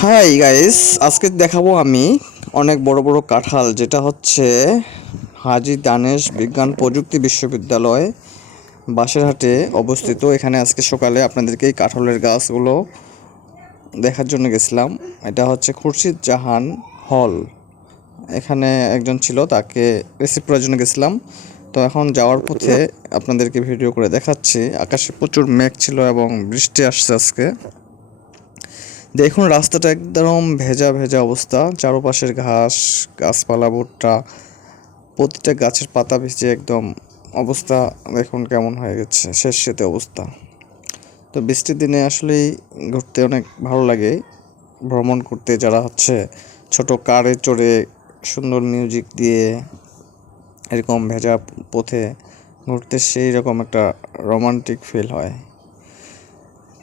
Hi guys, আজকে দেখাবো আমি অনেক বড় বড় কাঁঠাল, যেটা হচ্ছে হাজী দানেশ বিজ্ঞান প্রযুক্তি বিশ্ববিদ্যালয় বাসেরহাটে অবস্থিত। এখানে আজকে সকালে আপনাদেরকে এই কাঁঠালের গাছগুলো দেখার জন্য গেছিলাম। এটা হচ্ছে খুরশিদ জাহান হল, এখানে একজন ছিল, তাকে রিসিভ করার জন্য গেছিলাম। তো এখন যাওয়ার পথে আপনাদেরকে ভিডিও করে দেখাচ্ছি। আকাশে প্রচুর মেঘ ছিল এবং বৃষ্টি আসছে আজকে। দেখুন রাস্তাটা একদম ভেজা ভেজা অবস্থা, চারপাশের ঘাস, গাছপালা, ভুট্টা, প্রতিটা গাছের পাতা ভিজে একদম অবস্থা দেখুন কেমন হয়ে গেছে, শেষ শীতে অবস্থা। তো বৃষ্টির দিনে আসলেই ঘুরতে অনেক ভালো লাগে, ভ্রমণ করতে। যারা হচ্ছে ছোট কারে চড়ে সুন্দর মিউজিক দিয়ে এরকম ভেজা পথে ঘুরতে, সেই রকম একটা রোমান্টিক ফিল হয়।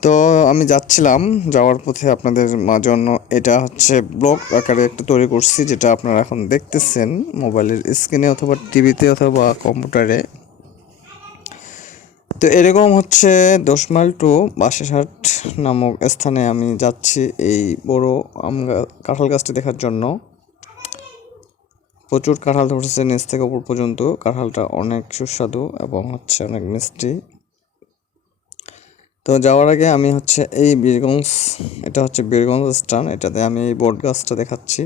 তো আমি যাচ্ছিলাম, যাওয়ার পথে আপনাদের জন্য এটা হচ্ছে ব্লগ আকারে একটা তৈরি করছি, যেটা আপনারা এখন দেখতেছেন মোবাইলের স্ক্রিনে অথবা টিভিতে অথবা কম্পিউটারে। তো এরকম হচ্ছে 10 মাইল টু বাসেরহাট নামক স্থানে আমি যাচ্ছি এই বড় কাঁঠাল গাছটি দেখার জন্য। প্রচুর কাঁঠাল ধরছে নিচ থেকে উপর পর্যন্ত। কাঁঠালটা অনেক সুস্বাদু এবং হচ্ছে অনেক মিষ্টি। তো যাওয়ার আগে আমি হচ্ছে এই বীরগঞ্জ, এটা হচ্ছে বীরগঞ্জ স্ট্যান্ড, এটাতে আমি এই বট গাছটা দেখাচ্ছি।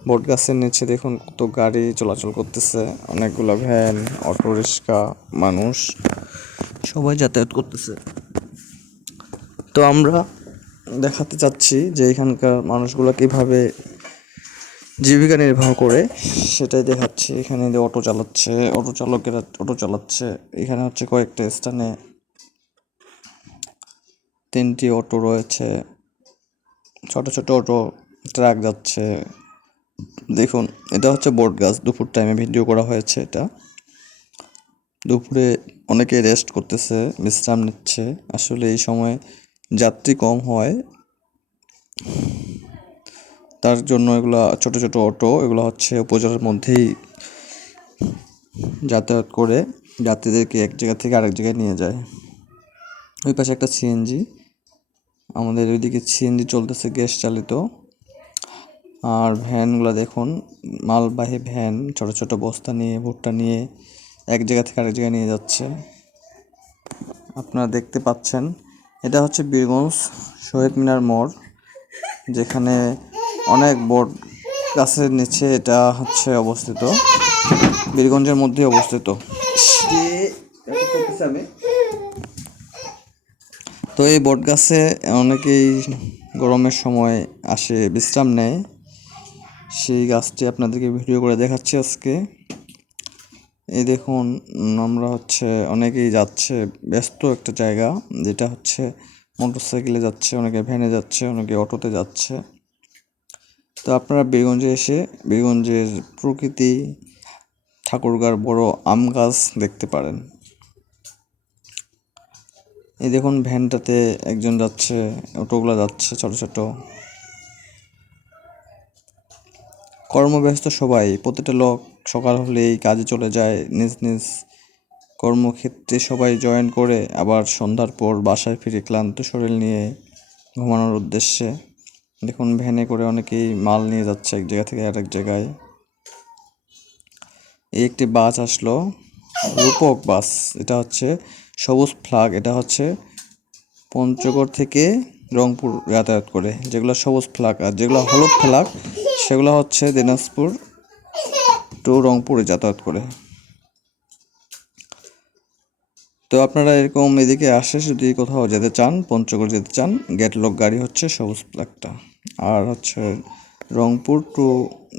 বট গাছের নিচে দেখুন কত গাড়ি চলাচল করতেছে, অনেকগুলো ভ্যান, অটো রিক্সা, মানুষ সবাই যাতায়াত করতেছে। তো আমরা দেখাতে চাচ্ছি যে এখানকার মানুষগুলো কিভাবে জীবিকা নির্বাহ করে, সেটাই দেখাচ্ছি। এখানে অটো চালাচ্ছে, অটো চালকেরা অটো চালাচ্ছে। এখানে হচ্ছে কয়েকটা স্থানে 3টি অটো রয়েছে, ছোট ছোট অটো, ট্রাক যাচ্ছে। দেখুন এটা হচ্ছে বট গাছ, দুপুর টাইমে ভিডিও করা হয়েছে। এটা দুপুরে অনেকে রেস্ট করতেছে, বিশ্রাম নিচ্ছে। আসলে এই সময় যাত্রী কম হয়, তার জন্য এগুলা ছোট ছোট অটো, এগুলো হচ্ছে উপজেলার মধ্যেই যাতায়াত করে যাত্রীদেরকে এক জায়গা থেকে আরেক জায়গায় নিয়ে যায়। ওই পাশে একটা সিএনজি, আমাদের ওইদিকে সিএনজি চলতেছে গ্যাস চালিত। আর ভ্যানগুলো দেখুন, মালবাহী ভ্যান, ছোট ছোট বস্তা নিয়ে, ভুট্টা নিয়ে এক জায়গা থেকে আরেক জায়গায় নিয়ে যাচ্ছে, আপনারা দেখতে পাচ্ছেন। এটা হচ্ছে বীরগঞ্জ শহীদ মিনার মোড়, যেখানে অনেক বট গাছের নিচে এটা হচ্ছে অবস্থিত, বীরগঞ্জের মধ্যে অবস্থিত। তো এই বট গাছে অনেকেই গরমের সময় আসে, বিশ্রাম নেয়। সেই গাছটি আপনাদেরকে ভিডিও করে দেখাচ্ছি আজকে। এই দেখুন আমরা হচ্ছে অনেকেই যাচ্ছে, ব্যস্ত একটা জায়গা, যেটা হচ্ছে মোটরসাইকেলে যাচ্ছে, অনেকে ভ্যানে যাচ্ছে, অনেকে অটোতে যাচ্ছে। তো আপনারা বীরগঞ্জে এসে বীরগঞ্জের প্রকৃতি, ঠাকুরগাঁর বড় আম গাছ দেখতে পারেন। এই দেখুন ভ্যানটাতে একজন যাচ্ছে, অটোগুলো যাচ্ছে ছোট ছোট। কর্মব্যস্ত সবাই, প্রতিটা লোক সকাল হলেই কাজে চলে যায়, নিজ নিজ কর্মক্ষেত্রে সবাই জয়েন করে, আবার সন্ধ্যার পর বাসায় ফিরে ক্লান্ত শরীর নিয়ে ঘুমানোর উদ্দেশ্যে। দেখুন ভ্যানে করে অনেকেই মাল নিয়ে যাচ্ছে এক জায়গা থেকে আরেক জায়গায়। এই একটি বাস আসলো, রূপক বাস, এটা হচ্ছে সবুজ ফ্ল্যাগ, এটা হচ্ছে পঞ্চগড় থেকে রংপুর যাতায়াত করে। যেগুলো সবুজ ফ্ল্যাগ, আর যেগুলো হলুদ ফ্ল্যাগ সেগুলো হচ্ছে দিনাজপুর টু রংপুরে যাতায়াত করে। তো আপনারা এরকম এদিকে আসে যদি কোথাও যেতে চান, পঞ্চগড় যেতে চান, গেটলক গাড়ি হচ্ছে সবুজ ফ্ল্যাগটা, আর হচ্ছে রংপুর টু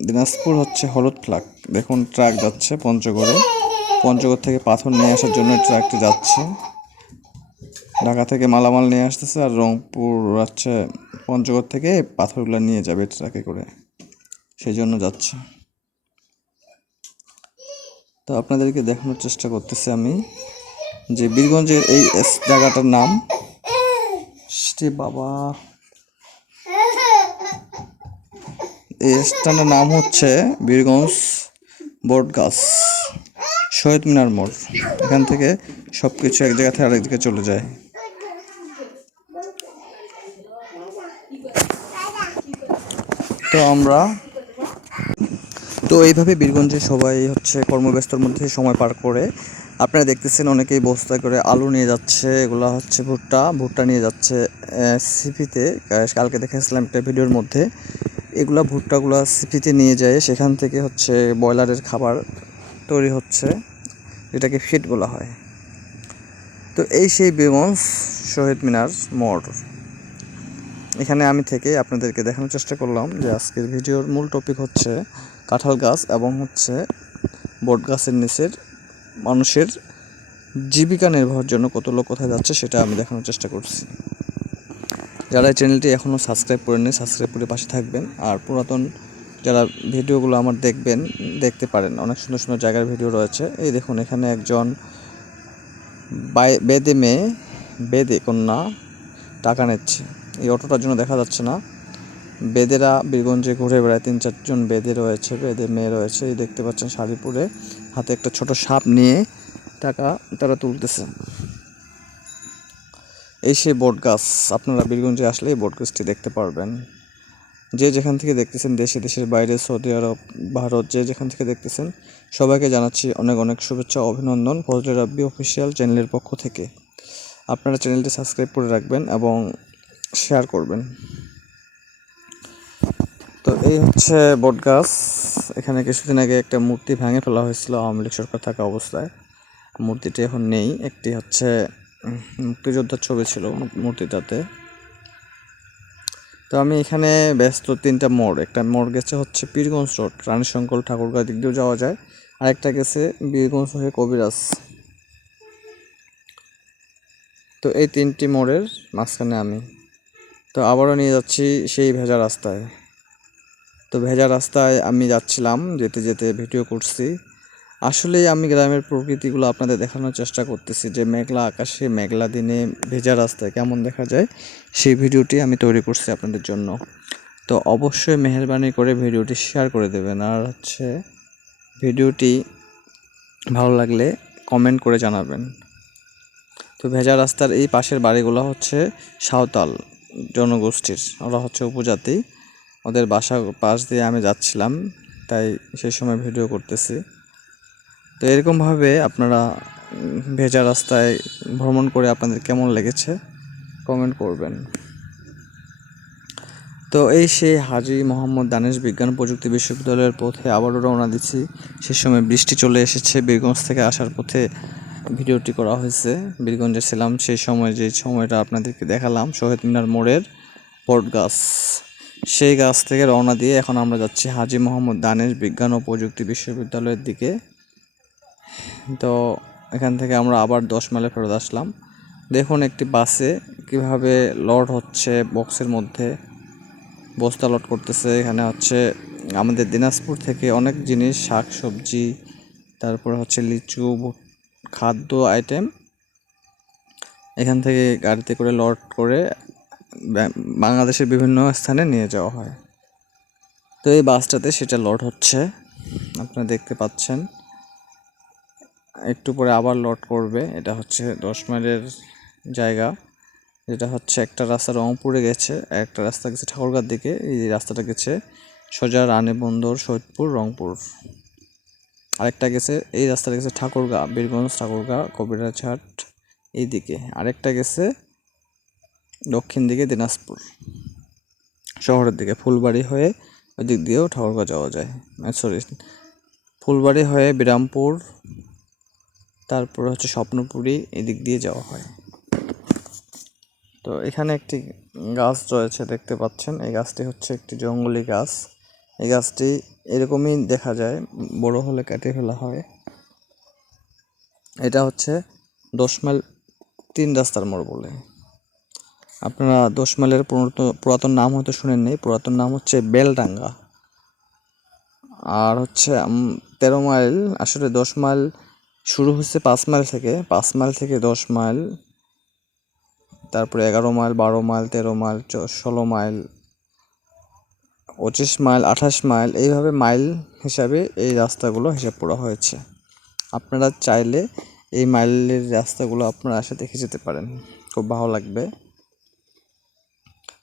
দিনাজপুর হচ্ছে হলুদ ফ্ল্যাগ। দেখুন ট্রাক যাচ্ছে পঞ্চগড়ে, পঞ্চগড় থেকে পাথর নিয়ে আসার জন্য ট্রাকটি যাচ্ছে, ঢাকা থেকে মালামাল নিয়ে আসতেছে, আর রংপুর হচ্ছে পঞ্চগড় থেকে পাথরগুলো নিয়ে যাবে ট্রাকে করে, সেই জন্য যাচ্ছে। তো আপনাদেরকে দেখানোর চেষ্টা করতেছি আমি যে বীরগঞ্জের এই জায়গাটার নাম, শ্রী বাবা, এই স্থানের নাম হচ্ছে বীরগঞ্জ বটগাছ শহীদ মিনার মোড়। এখান থেকে সব কিছু এক জায়গা থেকে আরেক দিকে চলে যায়। তো আমরা তো এইভাবে বীরগঞ্জে সবাই হচ্ছে কর্মব্যস্তর মধ্যে সময় পার করে। আপনারা দেখতেছেন অনেকেই বস্তা করে আলু নিয়ে যাচ্ছে, এগুলা হচ্ছে ভুট্টা নিয়ে যাচ্ছে সিপিতে। কালকে দেখেছিলাম একটা ভিডিওর মধ্যে, এগুলা ভুট্টাগুলা সিপিতে নিয়ে যায়, সেখান থেকে হচ্ছে ব্রয়লারের খাবার তৈরি হচ্ছে, যেটাকে ফিড বলা হয়। তো এই সেই বীরগঞ্জ শহীদ মিনার মোড়। এখানে আমি থেকে আপনাদেরকে দেখানোর চেষ্টা করলাম যে আজকের ভিডিওর মূল টপিক হচ্ছে কাঁঠাল গাছ এবং হচ্ছে বট গাছের নিচের মানুষের জীবিকা নির্বাহের জন্য কত লোক কোথায় যাচ্ছে সেটা আমি দেখানোর চেষ্টা করছি। যারা এই চ্যানেলটি এখনও সাবস্ক্রাইব করেননি, সাবস্ক্রাইব করে পাশে থাকবেন। আর পুরাতন যারা ভিডিওগুলো আমার দেখতে পারেন, অনেক সুন্দর সুন্দর জায়গার ভিডিও রয়েছে। এই দেখুন, এখানে একজন বেদে কন্যা টাকা নিচ্ছে। এই অটোটার জন্য দেখা যাচ্ছে না। বেদেরা বীরগঞ্জে ঘুরে বেড়ায়, 3-4 জন বেদে রয়েছে, বেদে মেয়ে রয়েছে। এই দেখতে পাচ্ছেন শাড়ি পরে, হাতে একটা ছোট সাপ নিয়ে টাকা তারা তুলতেছে। এই সেই বট গাছ, আপনারা বীরগঞ্জে আসলে এই বট গাছটি দেখতে পারবেন। যে যেখান থেকে দেখতেছেন, দেশের বাইরে, সৌদি আরব, ভারত, যে যেখান থেকে দেখতেছেন, সবাইকে জানাচ্ছি অনেক অনেক শুভেচ্ছা, অভিনন্দন ফজলে রাব্বি অফিসিয়াল চ্যানেলের পক্ষ থেকে। আপনারা চ্যানেলটি সাবস্ক্রাইব করে রাখবেন এবং শেয়ার করবেন। তো এই হচ্ছে বট গাছ। এখানে কিছুদিন আগে একটা মূর্তি ভেঙে ফেলা হয়েছিল আওয়ামী লীগ সরকার থাকা অবস্থায়। মূর্তিটি এখন নেই। একটি হচ্ছে মুক্তিযোদ্ধার ছবি ছিল মূর্তিটাতে। তো আমি এখানে ব্যস্ত 3টা মোড়। একটা মোড় গেছে হচ্ছে পীরগঞ্জ রোড, রানীশঙ্কর ঠাকুরগাঁ দিক দিয়েও যাওয়া যায়। আরেকটা গেছে বীরগঞ্জ হয়ে কবিরাজ। তো এই 3টি মোড়ের মাঝখানে আমি তো আবারও নিয়ে যাচ্ছি সেই ভেজা রাস্তায়। তো ভেজা রাস্তায় আমি যাচ্ছিলাম, যেতে যেতে ভিডিও করছি। আসলেই আমি গ্রামের প্রকৃতিগুলো আপনাদের দেখানোর চেষ্টা করতেছি, যে মেঘলা আকাশে মেঘলা দিনে ভেজা রাস্তায় কেমন দেখা যায়, সেই ভিডিওটি আমি তৈরি করছি আপনাদের জন্য। তো অবশ্যই মেহেরবানি করে ভিডিওটি শেয়ার করে দেবেন। আর হচ্ছে ভিডিওটি ভালো লাগলে কমেন্ট করে জানাবেন। তো ভেজা রাস্তার এই পাশের বাড়িগুলো হচ্ছে সাঁওতাল জনগোষ্ঠীর, ওরা হচ্ছে উপজাতি। ওদের বাসা পাশ দিয়ে আমি যাচ্ছিলাম, তাই সেই সময় ভিডিও করতেছি। তো এরকমভাবে আপনারা ভেজা রাস্তায় ভ্রমণ করে আপনাদের কেমন লেগেছে কমেন্ট করবেন। তো এই সেই হাজী মোহাম্মদ দানেশ বিজ্ঞান প্রযুক্তি বিশ্ববিদ্যালয়ের পথে আবারও রওনা দিচ্ছি। সে সময় বৃষ্টি চলে এসেছে। বীরগঞ্জ থেকে আসার পথে ভিডিওটি করা হয়েছে। বীরগঞ্জে ছিলাম সেই সময়, যে সময়টা আপনাদেরকে দেখালাম, শহীদ মিনার মোড়ের বট গাছ, সেই গাছ থেকে রওনা দিয়ে এখন আমরা যাচ্ছি হাজী মোহাম্মদ দানেশ বিজ্ঞান ও প্রযুক্তি বিশ্ববিদ্যালয়ের দিকে। তো এখান থেকে আমরা আবার 10 মাইলে ফেরত আসলাম। দেখুন একটি বাসে কিভাবে লোড হচ্ছে, বক্সের মধ্যে বস্তা লোড করতেছে। এখানে হচ্ছে আমাদের দিনাজপুর থেকে অনেক জিনিস, শাক সবজি, তারপরে হচ্ছে লিচু, খাদ্য আইটেম এখান থেকে গাড়িতে করে লোড করে বাংলাদেশের বিভিন্ন স্থানে নিয়ে যাওয়া হয়। তো এই বাসটাতে সেটা লোড হচ্ছে, আপনারা দেখতে পাচ্ছেন। একটু পরে আবার লোড করবে। এটা হচ্ছে 10 মাইলের জায়গা, যেটা হচ্ছে একটা রাস্তা রংপুরে গেছে, একটা রাস্তা গেছে ঠাকুরগাঁর দিকে। এই রাস্তাটা গেছে সোজা রানীবন্দর, সৈয়দপুর, রংপুর। আরেকটা গেছে, এই রাস্তাটা গেছে ঠাকুরগাঁ, বীরগঞ্জ, ঠাকুরগাঁ, কবিরাজহাট এই দিকে। আরেকটা গেছে দক্ষিণ দিকে দিনাজপুর শহরের দিকে, ফুলবাড়ি হয়ে ওই দিক দিয়েও ঠাকুরগাঁ যাওয়া যায়। সরি, ফুলবাড়ি হয়ে বিরামপুর, তারপর হচ্ছে স্বপ্নপুরী, এদিক দিয়ে যাওয়া হয়। তো এখানে একটি গাছ রয়েছে, দেখতে পাচ্ছেন। এই গাছটি হচ্ছে একটি জঙ্গলি গাছ। এই গাছটি এরকমই দেখা যায়, বড় হলে কেটে ফেলা হয়। এটা হচ্ছে 10 মাইল 3 রাস্তার মোড় বলে। আপনারা 10 মাইলের পুরাতন নাম হয়তো শুনেন নেই, পুরাতন নাম হচ্ছে বেলডাঙ্গা। আর হচ্ছে 13 মাইল, আসলে 10 মাইল শুরু হচ্ছে 5 মাইল থেকে, 5 মাইল থেকে 10 মাইল, তারপরে 11 mile, 12 mile, 13 mile, 16 mile, 25 mile, 28 mile, এইভাবে মাইল হিসাবে এই রাস্তাগুলো হিসাব করা হয়েছে। আপনারা চাইলে এই মাইলের রাস্তাগুলো আপনারা এসে দেখে যেতে পারেন, খুব ভালো লাগবে।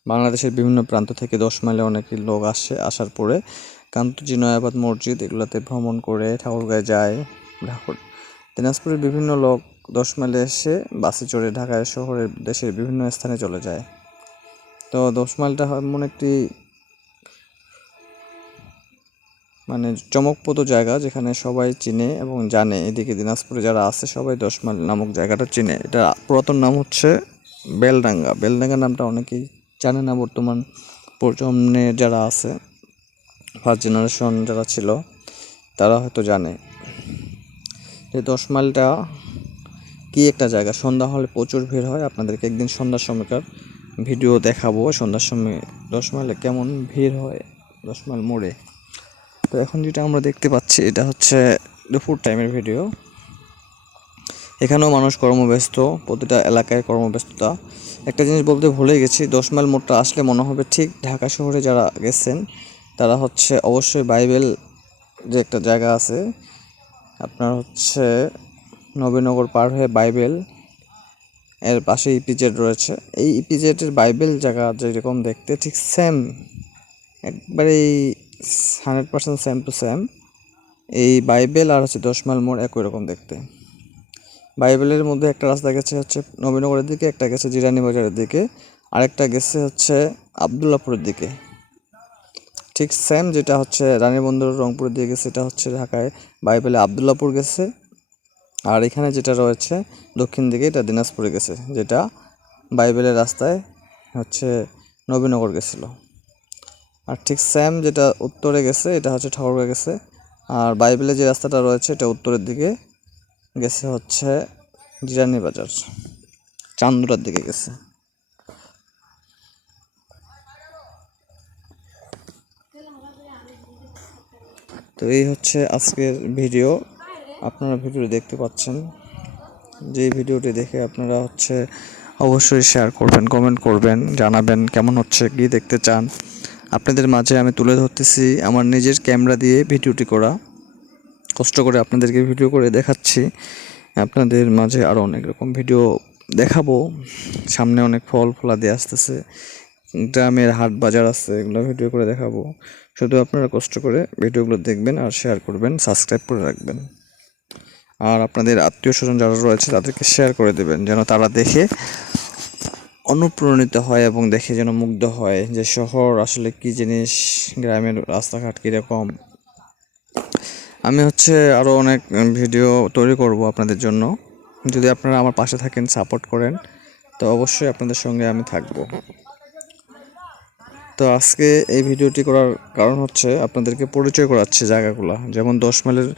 বাংলাদেশের বিভিন্ন প্রান্ত থেকে 10 মাইলে অনেক লোক আসে, আসার পরে কান্তজি নয়াবাদ মসজিদ এগুলোতে ভ্রমণ করে ঠাকুরগাঁয় যায়। দিনাজপুরের বিভিন্ন লোক 10 মাইলে এসে বাসে চড়ে ঢাকায় শহরের দেশের বিভিন্ন স্থানে চলে যায়। তো 10 মাইলটা এমন একটি মানে চমকপ্রদ জায়গা যেখানে সবাই চিনে এবং জানে। এদিকে দিনাজপুরে যারা আছে সবাই 10 মাইল নামক জায়গাটা চিনে। এটা পুরাতন নাম হচ্ছে বেলডাঙ্গা। বেলডাঙ্গা নামটা অনেকেই জানে না, বর্তমান প্রজন্মে যারা আছে, ফার্স্ট জেনারেশন যারা ছিল তারা হয়তো জানে। এই 10 মাইলটা কি একটা জায়গা। সন্ধ্যা হলে প্রচুর ভিড় হয়। আপনাদেরকে একদিন সন্ধ্যার সময়কার ভিডিও দেখাবো, সন্ধ্যার সময় 10 মাইলে কেমন ভিড় হয় 10 মাইল মোড়ে। তো এখন যেটা আমরা দেখতে পাচ্ছি এটা হচ্ছে দুপুর টাইমের ভিডিও। এখানেও মানুষ কর্মব্যস্ত, প্রতিটা এলাকায় কর্মব্যস্ততা। একটা জিনিস বলতে ভুলে গেছি, 10 মাইল মোড়টা আসলে মনে হবে ঠিক ঢাকা শহরে যারা গেছেন তারা হচ্ছে অবশ্যই বাইবেল যে একটা জায়গা আছে আপনার হচ্ছে নবীনগর পার হয়ে বাইবেল এর পাশে ইপিজেড রয়েছে। এই ইপিজেডের বাইবেল জায়গা যেরকম দেখতে ঠিক সেম, একবারেই 100% সেম টু সেম এই বাইবেল আর হচ্ছে 10 মাইল মোড় একই রকম দেখতে। বাইবেলের মধ্যে একটা রাস্তা গেছে হচ্ছে নবীনগরের দিকে, একটা গেছে জিরানী বাজারের দিকে, আরেকটা গেছে হচ্ছে আবদুল্লাপুরের দিকে। ঠিক সেম যেটা হচ্ছে রানীবন্দর রংপুরের দিকে গেছে সেটা হচ্ছে ঢাকায় বাইবেলে আবদুল্লাপুর গেছে, আর এখানে যেটা রয়েছে দক্ষিণ দিকে এটা দিনাজপুরে গেছে, যেটা বাইবেলের রাস্তায় হচ্ছে নবীনগর গেছিলো। আর ঠিক সেম যেটা উত্তরে গেছে এটা হচ্ছে ঠাকুরগাঁও গেছে, আর বাইবেলে যে রাস্তাটা রয়েছে এটা উত্তরের দিকে গেছে হচ্ছে জিরানী বাজার, চান্দুরার দিকে গেছে। তো এই হচ্ছে আজকের ভিডিও। আপনারা ভিডিও দেখতে পাচ্ছেন। যে ভিডিওটি দেখে আপনারা হচ্ছে অবশ্যই শেয়ার করবেন, কমেন্ট করবেন, জানাবেন কেমন হচ্ছে, কী দেখতে চান। আপনাদের মাঝে আমি তুলে ধরতেছি আমার নিজের ক্যামেরা দিয়ে ভিডিওটি করা, কষ্ট করে আপনাদেরকে ভিডিও করে দেখাচ্ছি। আপনাদের মাঝে আরও অনেক রকম ভিডিও দেখাবো। সামনে অনেক ফল ফলাদি আসতেছে, গ্রামের হাট বাজার আছে, এগুলো ভিডিও করে দেখাবো। শুধু আপনারা কষ্ট করে ভিডিওগুলো দেখবেন আর শেয়ার করবেন, সাবস্ক্রাইব করে রাখবেন। আর আপনাদের আত্মীয় স্বজন যারা রয়েছে তাদেরকে শেয়ার করে দেবেন যেন তারা দেখে অনুপ্রাণিত হয় এবং দেখে যেন মুগ্ধ হয় যে শহর আসলে কী জিনিস, গ্রামের রাস্তাঘাট কীরকম। আমি হচ্ছে আরও অনেক ভিডিও তৈরি করব আপনাদের জন্য। যদি আপনারা আমার পাশে থাকেন, সাপোর্ট করেন, তো অবশ্যই আপনাদের সঙ্গে আমি থাকব। তো আজকে এই ভিডিওটি করার কারণ হচ্ছে আপনাদেরকে পরিচয় করাচ্ছে জায়গাগুলো, যেমন 10 মাইলের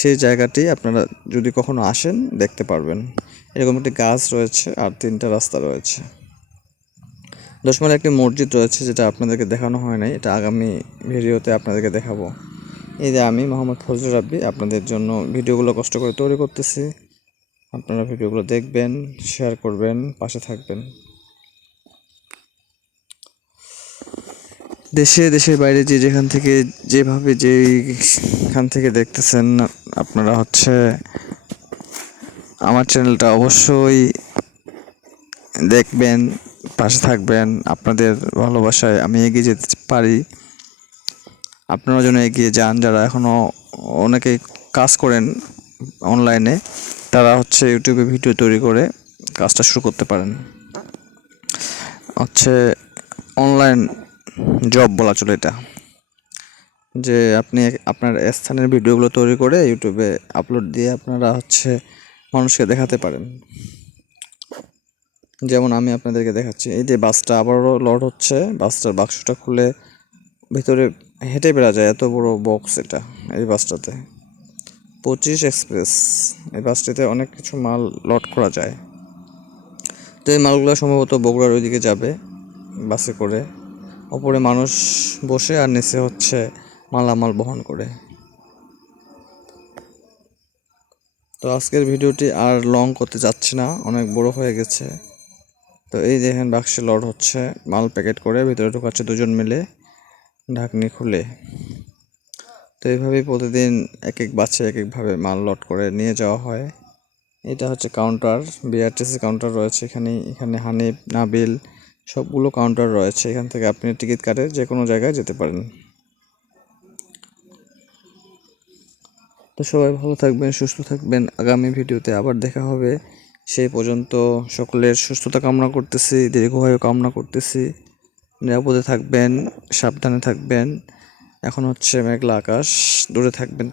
সেই জায়গাটি আপনারা যদি কখনো আসেন দেখতে পারবেন। এরকম একটি গাছ রয়েছে আর 3টা রাস্তা রয়েছে। 10 মাইলে একটি মসজিদ রয়েছে যেটা আপনাদেরকে দেখানো হয় নাই, এটা আগামী ভিডিওতে আপনাদেরকে দেখাবো। এই যে আমি মোহাম্মদ ফজলুর রাব্বি আপনাদের জন্য ভিডিওগুলো কষ্ট করে তৈরি করতেছি। আপনারা ভিডিওগুলো দেখবেন, শেয়ার করবেন, পাশে থাকবেন। দেশে দেশের বাইরে যে যেখান থেকে যেভাবে যেখান থেকে দেখতেছেন আপনারা হচ্ছে আমার চ্যানেলটা অবশ্যই দেখবেন, পাশে থাকবেন। আপনাদের ভালোবাসায় আমি এগিয়ে যেতে পারি, আপনারা যেন এগিয়ে যান। যারা এখনও অনেকেই কাজ করেন অনলাইনে, তারা হচ্ছে ইউটিউবে ভিডিও তৈরি করে কাজটা শুরু করতে পারেন। হচ্ছে অনলাইন জব বলা চলে এটা, যে আপনি আপনার স্থানের ভিডিওগুলো তৈরি করে ইউটিউবে আপলোড দিয়ে আপনারা হচ্ছে মানুষকে দেখাতে পারেন। যেমন আমি আপনাদেরকে দেখাচ্ছি, এই যে বাসটা আবারও লোড হচ্ছে, বাসটার বাক্সটা খুলে ভিতরে হেঁটে বেড়া যায়, এত বড় বক্স এটা। এই বাসটাতে 25 এক্সপ্রেস, এই বাসটিতে অনেক কিছু মাল লোড করা যায়। তো এই মালগুলো সম্ভবত বগুড়ার ওইদিকে যাবে বাসে করে। ওপরে মানুষ বসে আর নিচে হচ্ছে মালামাল বহন করে। তো আজকের ভিডিওটি আর লং করতে যাচ্ছি না, অনেক বড় হয়ে গেছে। তো এই দেখেন বাক্সে লোড হচ্ছে, মাল প্যাকেট করে ভিতরে ঢোকাচ্ছে 2জন মিলে ঢাকনি খুলে। তো এইভাবেই প্রতিদিন এক এক বাসে এক একভাবে মাল লোড করে নিয়ে যাওয়া হয়। এটা হচ্ছে কাউন্টার, বিআরটিসি কাউন্টার রয়েছে এখানে। এখানে হানিফ, নাবিল সবগুলো কাউন্টার রয়েছে, এখান থেকে আপনি টিকিট কাটে যে কোনো জায়গায় যেতে পারেন। তো সবাই ভালো থাকবেন, সুস্থ থাকবেন, আগামী ভিডিওতে আবার দেখা হবে। সেই পর্যন্ত সকলের সুস্থতা কামনা করতেছি, দীর্ঘায়ু কামনা করতেছি। নিরাপদে থাকবেন, সাবধানে থাকবেন। এখন হচ্ছে মেঘলা আকাশ, দূরে থাকবেন।